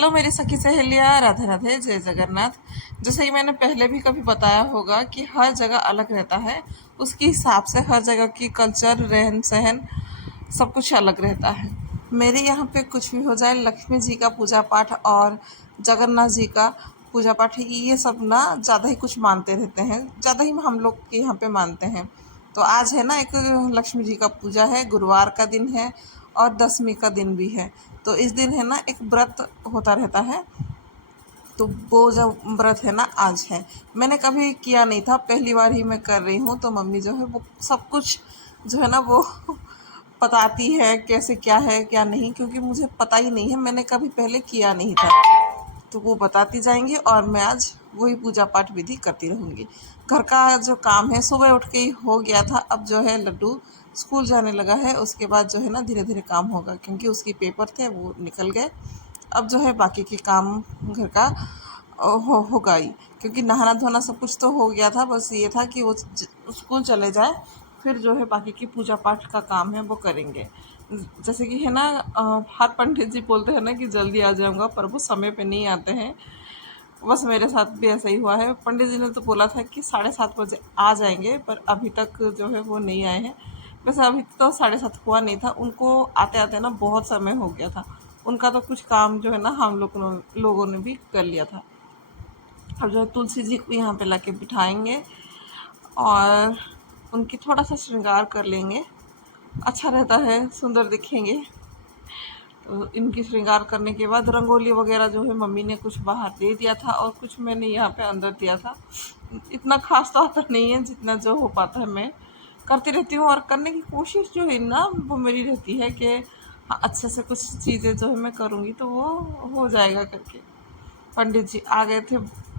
Hello मेरी सखी सहेलियाँ, राधे राधे, जय जगन्नाथ। जैसे ही मैंने पहले भी कभी बताया होगा कि हर जगह अलग रहता है, उसके हिसाब से हर जगह की कल्चर, रहन सहन सब कुछ अलग रहता है। मेरे यहाँ पे कुछ भी हो जाए, लक्ष्मी जी का पूजा पाठ और जगन्नाथ जी का पूजा पाठ, ये सब ना ज़्यादा ही कुछ मानते रहते हैं, ज़्यादा ही हम लोग के यहाँ पे मानते हैं। तो आज है ना, एक लक्ष्मी जी का पूजा है, गुरुवार का दिन है और दशमी का दिन भी है। तो इस दिन है ना, एक व्रत होता रहता है। तो वो जो व्रत है ना, आज है। मैंने कभी किया नहीं था, पहली बार ही मैं कर रही हूँ। तो मम्मी जो है वो सब कुछ जो है ना वो बताती है कैसे क्या है क्या नहीं, क्योंकि मुझे पता ही नहीं है, मैंने कभी पहले किया नहीं था। तो वो बताती जाएंगी और मैं आज वही पूजा पाठ विधि करती रहूँगी। घर का जो काम है सुबह उठ के ही हो गया था, अब जो है लड्डू स्कूल जाने लगा है, उसके बाद जो है ना धीरे धीरे काम होगा, क्योंकि उसके पेपर थे वो निकल गए। अब जो है बाकी के काम घर का होगा ही, क्योंकि नहाना धोना सब कुछ तो हो गया था, बस ये था कि वो स्कूल चले जाए, फिर जो है बाकी की पूजा पाठ का काम है वो करेंगे। जैसे कि है ना, हर पंडित जी बोलते हैं ना कि जल्दी आ जाऊंगा, पर वो समय पे नहीं आते हैं। बस मेरे साथ भी ऐसा ही हुआ है। पंडित जी ने तो बोला था कि 7:30 बजे आ जाएंगे, पर अभी तक जो है वो नहीं आए हैं। वैसे अभी तो 7:30 हुआ नहीं था, उनको आते आते ना बहुत समय हो गया था। उनका तो कुछ काम जो है ना हम लोगों ने भी कर लिया था। अब जो है तुलसी जी को यहाँ पे लाके बिठाएंगे और उनकी थोड़ा सा श्रृंगार कर लेंगे, अच्छा रहता है, सुंदर दिखेंगे। तो इनकी श्रृंगार करने के बाद रंगोली वगैरह जो है मम्मी ने कुछ बाहर दे दिया था और कुछ मैंने यहाँ पे अंदर दिया था। इतना खास तो आता नहीं है, जितना जो हो पाता है मैं करती रहती हूँ। और करने की कोशिश जो है ना वो मेरी रहती है कि हाँ, अच्छे से कुछ चीज़ें जो है मैं करूँगी तो वो हो जाएगा करके। पंडित जी आ गए थे,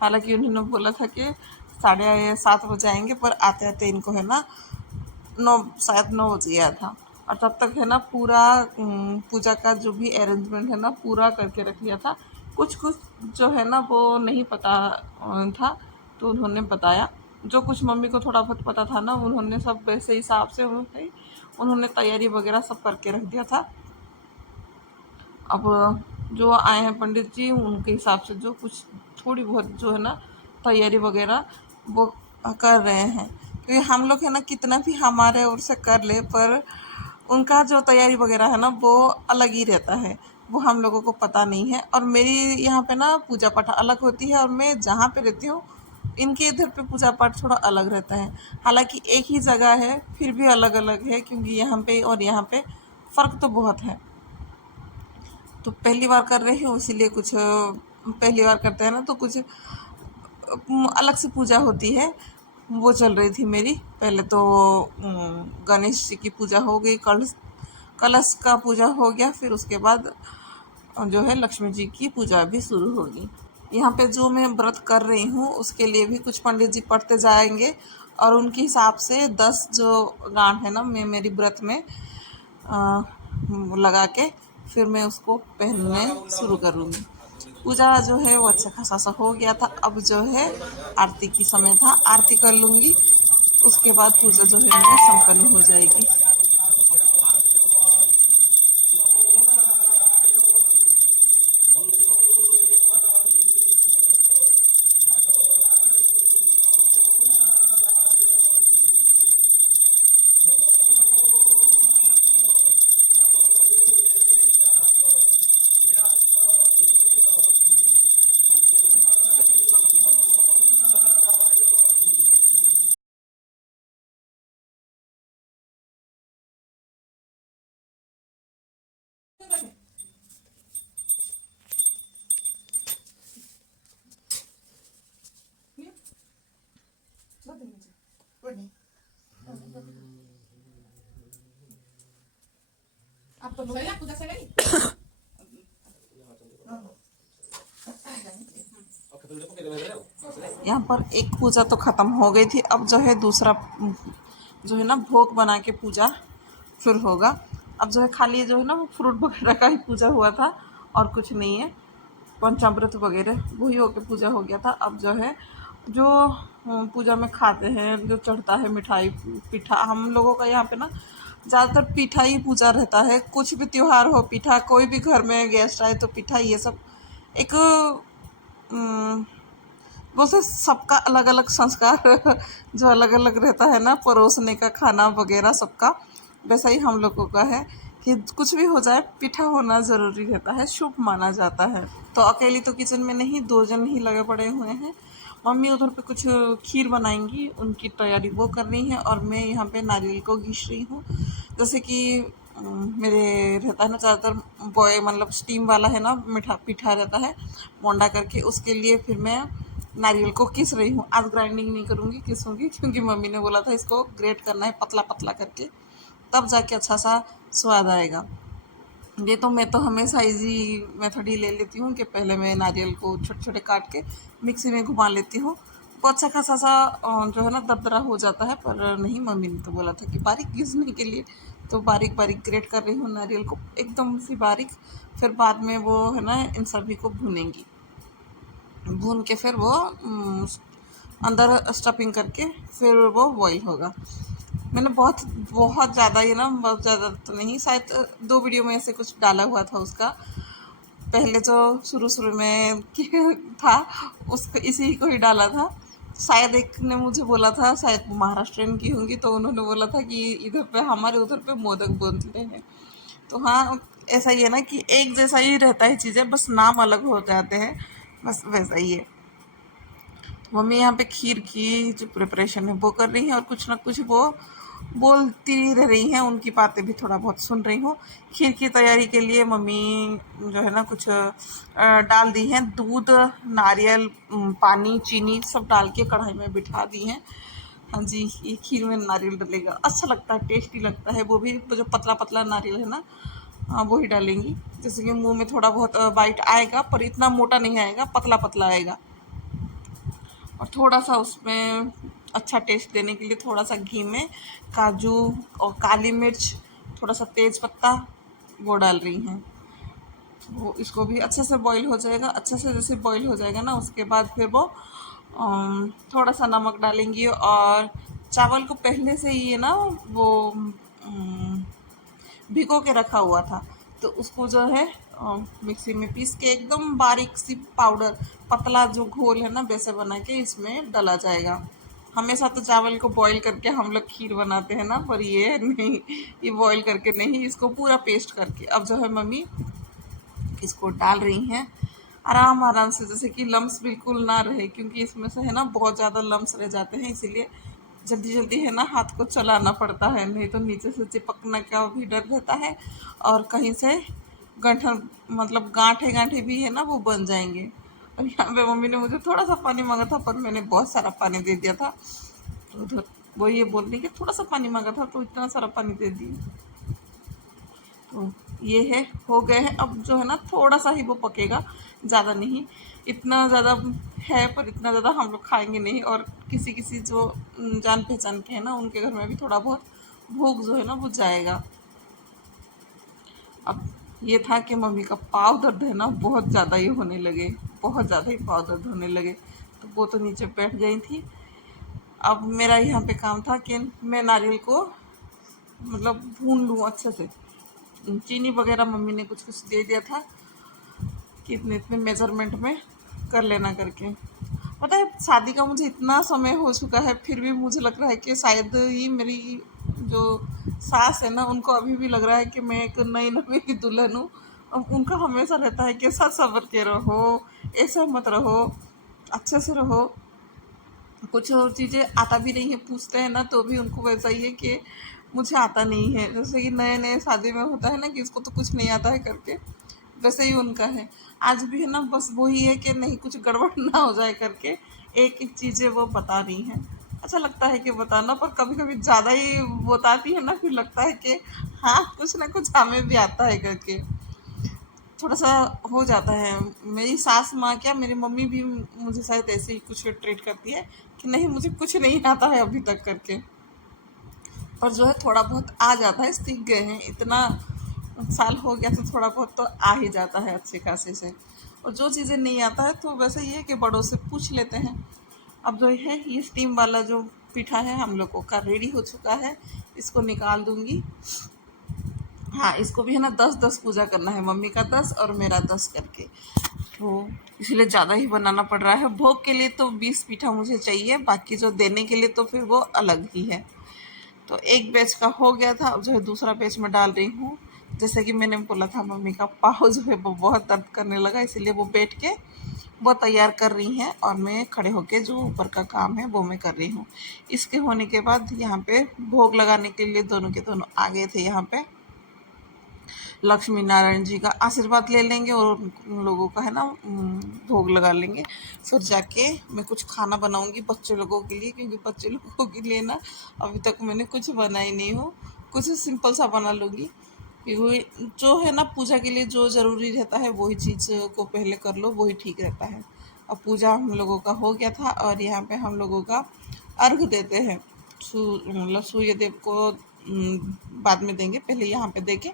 हालांकि उन्होंने बोला था कि 7:30 बजे आएंगे, पर आते आते इनको है ना 9, शायद 9 बज गया था। और तब तक है ना पूरा पूजा का जो भी अरेंजमेंट है ना पूरा करके रख लिया था। कुछ कुछ जो है ना वो नहीं पता था, तो उन्होंने बताया। जो कुछ मम्मी को थोड़ा बहुत पता था ना, उन्होंने सब वैसे हिसाब से उन्होंने तैयारी वगैरह सब करके रख दिया था। अब जो आए हैं पंडित जी, उनके हिसाब से जो कुछ थोड़ी बहुत जो है ना तैयारी वगैरह वो कर रहे हैं, क्योंकि हम लोग है ना कितना भी हमारे ओर से कर ले, पर उनका जो तैयारी वगैरह है ना वो अलग ही रहता है, वो हम लोगों को पता नहीं है। और मेरी यहाँ पे ना पूजा पाठ अलग होती है, और मैं जहाँ पे रहती हूँ इनके इधर पे पूजा पाठ थोड़ा अलग रहता है। हालांकि एक ही जगह है, फिर भी अलग अलग है, क्योंकि यहाँ पे और यहाँ पे फ़र्क तो बहुत है। तो पहली बार कर रही हूँ, इसीलिए कुछ पहली बार करते हैं ना तो कुछ अलग से पूजा होती है, वो चल रही थी मेरी। पहले तो गणेश जी की पूजा हो गई, कलश कलश का पूजा हो गया, फिर उसके बाद जो है लक्ष्मी जी की पूजा भी शुरू होगी। यहाँ पे जो मैं व्रत कर रही हूँ उसके लिए भी कुछ पंडित जी पढ़ते जाएंगे, और उनके हिसाब से 10 जो गांठ है ना मैं मेरी व्रत में लगा के फिर मैं उसको पहनने शुरू करूँगी। पूजा जो है वो अच्छा खासा सा हो गया था। अब जो है आरती की समय था, आरती कर लूँगी, उसके बाद पूजा जो है मेरी संपन्न हो जाएगी। यहाँ पर एक पूजा तो ख़त्म हो गई थी, अब जो है दूसरा जो है ना भोग बना के पूजा फिर होगा। अब जो है खाली जो है ना वो फ्रूट वगैरह का ही पूजा हुआ था, और कुछ नहीं है। पंचामृत वगैरह वही होके पूजा हो गया था। अब जो है जो पूजा में खाते हैं, जो चढ़ता है मिठाई पीठा, हम लोगों का यहाँ पे ना ज़्यादातर पीठा ही पूजा रहता है। कुछ भी त्योहार हो, पीठा, कोई भी घर में गेस्ट आए तो पीठा, ये सब एक बोलते सबका अलग अलग संस्कार जो अलग अलग रहता है ना, परोसने का खाना वगैरह सबका, वैसा ही हम लोगों का है कि कुछ भी हो जाए पीठा होना ज़रूरी रहता है, शुभ माना जाता है। तो अकेली तो किचन में नहीं, 2 जन ही लगे पड़े हुए हैं। मम्मी उधर पे कुछ खीर बनाएंगी, उनकी तैयारी वो कर रही हैं, और मैं यहाँ पे नारियल को घिस रही हूँ। जैसे कि मेरे रहता है ना ज़्यादातर बॉय, मतलब स्टीम वाला है ना, मीठा पीठा रहता है मोंडा करके, उसके लिए फिर मैं नारियल को किस रही हूँ। आज ग्राइंडिंग नहीं करूँगी, किसूँगी, क्योंकि मम्मी ने बोला था इसको ग्रेट करना है पतला पतला करके, तब जाके अच्छा सा स्वाद आएगा। ये तो मैं तो हमेशा इजी मेथड ही ले लेती हूँ कि पहले मैं नारियल को छोटे छोटे काट के मिक्सी में घुमा लेती हूँ। वो अच्छा खासा सा जो है ना दरदरा हो जाता है, पर नहीं, मम्मी ने तो बोला था कि बारीक पीसने के लिए, तो बारीक बारीक ग्रेट कर रही हूँ नारियल को एकदम सी बारीक। फिर बाद में वो है ना इन सभी को भूनेंगी, भून के फिर वो अंदर स्टफिंग करके फिर वो बॉईल होगा। मैंने बहुत बहुत ज़्यादा, ये ना बहुत ज़्यादा तो नहीं, शायद 2 वीडियो में से कुछ डाला हुआ था उसका, पहले जो शुरू में था उसको, इसी को ही डाला था। शायद एक ने मुझे बोला था, शायद वो महाराष्ट्रियन की होंगी, तो उन्होंने बोला था कि इधर पे हमारे उधर पे मोदक बोलते हैं। तो हाँ, ऐसा ही है ना कि एक जैसा ही रहता है चीज़ें, बस नाम अलग हो जाते हैं, बस वैसा ही है। मम्मी यहाँ पे खीर की जो प्रिपरेशन है वो कर रही हैं, और कुछ ना कुछ वो बोलती रह रही हैं, उनकी बातें भी थोड़ा बहुत सुन रही हूँ। खीर की तैयारी के लिए मम्मी जो है ना कुछ डाल दी हैं, दूध, नारियल, पानी, चीनी सब डाल के कढ़ाई में बिठा दी हैं। हाँ जी, ये खीर में नारियल डलेगा, अच्छा लगता है, टेस्टी लगता है। वो भी जो पतला पतला नारियल है ना, हाँ वो ही डालेंगी। जैसे कि मुंह में थोड़ा बहुत बाइट आएगा, पर इतना मोटा नहीं आएगा, पतला पतला आएगा। और थोड़ा सा उसमें अच्छा टेस्ट देने के लिए थोड़ा सा घी में काजू और काली मिर्च, थोड़ा सा तेज पत्ता वो डाल रही हैं। वो इसको भी अच्छे से बॉईल हो जाएगा, अच्छे से जैसे बॉईल हो जाएगा ना, उसके बाद फिर वो थोड़ा सा नमक डालेंगी, और चावल को पहले से ही है ना वो भिगो के रखा हुआ था, तो उसको जो है मिक्सी में पीस के एकदम बारीक सी पाउडर, पतला जो घोल है ना वैसे बना के इसमें डाला जाएगा। हमेशा तो चावल को बॉईल करके हम लोग खीर बनाते हैं ना, पर ये नहीं, ये बॉईल करके नहीं, इसको पूरा पेस्ट करके अब जो है मम्मी इसको डाल रही हैं आराम आराम से, जैसे कि लम्स बिल्कुल ना रहे, क्योंकि इसमें से है ना बहुत ज़्यादा लम्स रह जाते हैं, इसीलिए जल्दी जल्दी है ना हाथ को चलाना पड़ता है, नहीं तो नीचे से चिपकने का भी डर रहता है, और कहीं से गंठन, मतलब गांठे गांठे भी है ना वो बन जाएंगे। और यहाँ पे मम्मी ने मुझे थोड़ा सा पानी मांगा था, पर मैंने बहुत सारा पानी दे दिया था, तो उधर वो ये बोल रही कि थोड़ा सा पानी मांगा था तो इतना सारा पानी दे दिया। तो ये है, हो गए हैं। अब जो है ना थोड़ा सा ही वो पकेगा, ज़्यादा नहीं, इतना ज़्यादा है, पर इतना ज़्यादा हम लोग खाएंगे नहीं, और किसी किसी जो जान पहचान के हैं ना उनके घर में भी थोड़ा बहुत भूख जो है ना वो जाएगा। अब ये था कि मम्मी का पाँव दर्द है ना बहुत ज़्यादा ही होने लगे, बहुत ज़्यादा ही पाँव दर्द होने लगे, तो वो तो नीचे बैठ गई थी। अब मेरा यहाँ पे काम था कि मैं नारियल को मतलब भून लूँ अच्छे से। चीनी वगैरह मम्मी ने कुछ कुछ दे दिया था कि इतने इतने मेजरमेंट में कर लेना करके। पता है, शादी का मुझे इतना समय हो चुका है, फिर भी मुझे लग रहा है कि शायद ही मेरी जो सास है ना उनको अभी भी लग रहा है कि मैं एक नई नवी की दुल्हन हूँ। अब उनका हमेशा रहता है कि सच सबर के रहो, ऐसा मत रहो, अच्छे से रहो। कुछ और चीज़ें आता भी नहीं है, पूछते हैं ना तो भी उनको वैसा ही है कि मुझे आता नहीं है, जैसे कि नए नए शादी में होता है ना कि इसको तो कुछ नहीं आता है करके, वैसे ही उनका है। आज भी है ना बस वही है कि नहीं कुछ गड़बड़ ना हो जाए करके एक एक चीज़ें वो बता रही हैं। अच्छा लगता है कि बताना, पर कभी कभी ज़्यादा ही बताती है ना, फिर लगता है कि हाँ कुछ ना कुछ हमें भी आता है करके, थोड़ा सा हो जाता है। मेरी सास माँ क्या, मेरी मम्मी भी मुझे शायद ऐसे ही कुछ ट्रीट करती है कि नहीं मुझे कुछ नहीं आता है अभी तक करके, और जो है थोड़ा बहुत आ जाता है, सीख गए हैं, इतना साल हो गया तो थोड़ा बहुत तो आ ही जाता है अच्छे खासे से। और जो चीज़ें नहीं आता है तो वैसे ये है कि बड़ों से पूछ लेते हैं। अब जो है ये स्टीम वाला जो पीठा है हम लोगों का रेडी हो चुका है, इसको निकाल दूंगी। हाँ, इसको भी है ना 10-10 पूजा करना है, मम्मी का 10 और मेरा 10 करके। तो इसलिए ज़्यादा ही बनाना पड़ रहा है। भोग के लिए तो 20 पीठा मुझे चाहिए, बाकी जो देने के लिए तो फिर वो अलग ही है। तो एक बैच का हो गया था, अब जो है दूसरा बैच में डाल रही हूँ। जैसे कि मैंने बोला था, मम्मी का पाँव जो है वो बहुत दर्द करने लगा, इसीलिए वो बैठ के वो तैयार कर रही हैं और मैं खड़े होके जो ऊपर का काम है वो मैं कर रही हूँ। इसके होने के बाद यहाँ पे भोग लगाने के लिए दोनों के दोनों आ गए थे। यहाँ पे लक्ष्मी नारायण जी का आशीर्वाद ले लेंगे और उन लोगों का है ना भोग लगा लेंगे। फिर जाके मैं कुछ खाना बनाऊंगी बच्चे लोगों के लिए, क्योंकि बच्चे लोगों के लिए ना अभी तक मैंने कुछ बनाई नहीं हो। कुछ सिंपल सा बना लूँगी, क्योंकि जो है ना पूजा के लिए जो ज़रूरी रहता है वही चीज़ को पहले कर लो, वही ठीक रहता है। अब पूजा हम लोगों का हो गया था और यहाँ पे हम लोगों का अर्घ देते हैं। मतलब सूर्य देव को बाद में देंगे, पहले यहाँ पे देके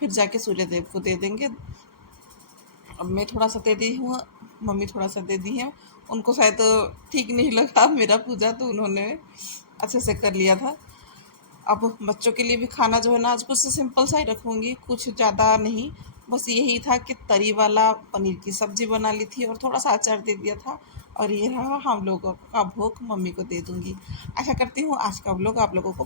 फिर जाके सूर्य देव को दे देंगे। अब मैं थोड़ा सा दे दी हूँ, मम्मी थोड़ा सा दे दी है। उनको शायद ठीक नहीं लगा मेरा पूजा, तो उन्होंने अच्छे से कर लिया था। अब बच्चों के लिए भी खाना जो है ना आज कुछ सिंपल सा ही रखूँगी, कुछ ज़्यादा नहीं। बस यही था कि तरी वाला पनीर की सब्ज़ी बना ली थी और थोड़ा सा अचार दे दिया था। और ये रहा हम लोगों का भोग, मम्मी को दे दूँगी। आशा करती हूँ आज का व्लॉग आप लोगों को